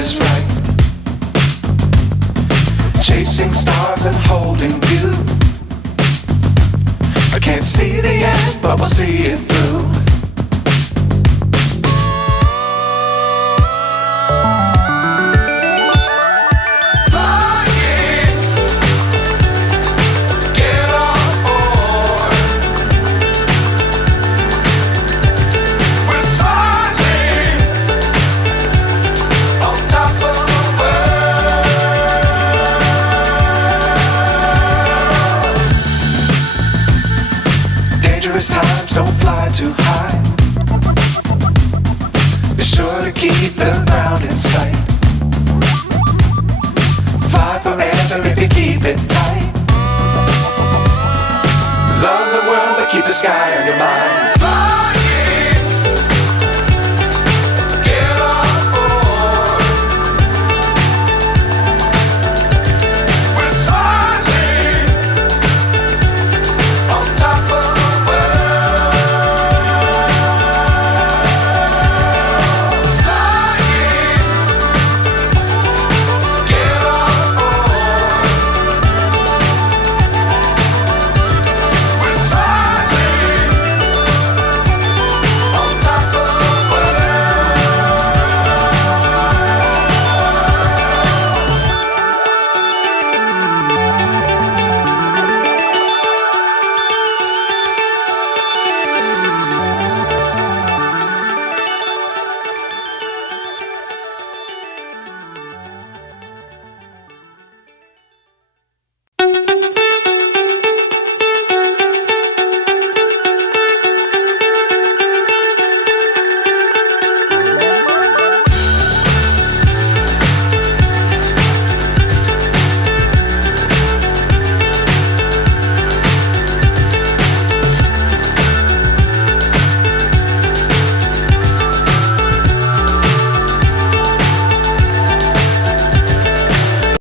is right. Chasing stars and holding you. I can't see the end, but we'll see it through. Times don't fly too high. Be sure to keep the ground in sight. Fly forever if you keep it tight. Love the world but keep the sky on your mind.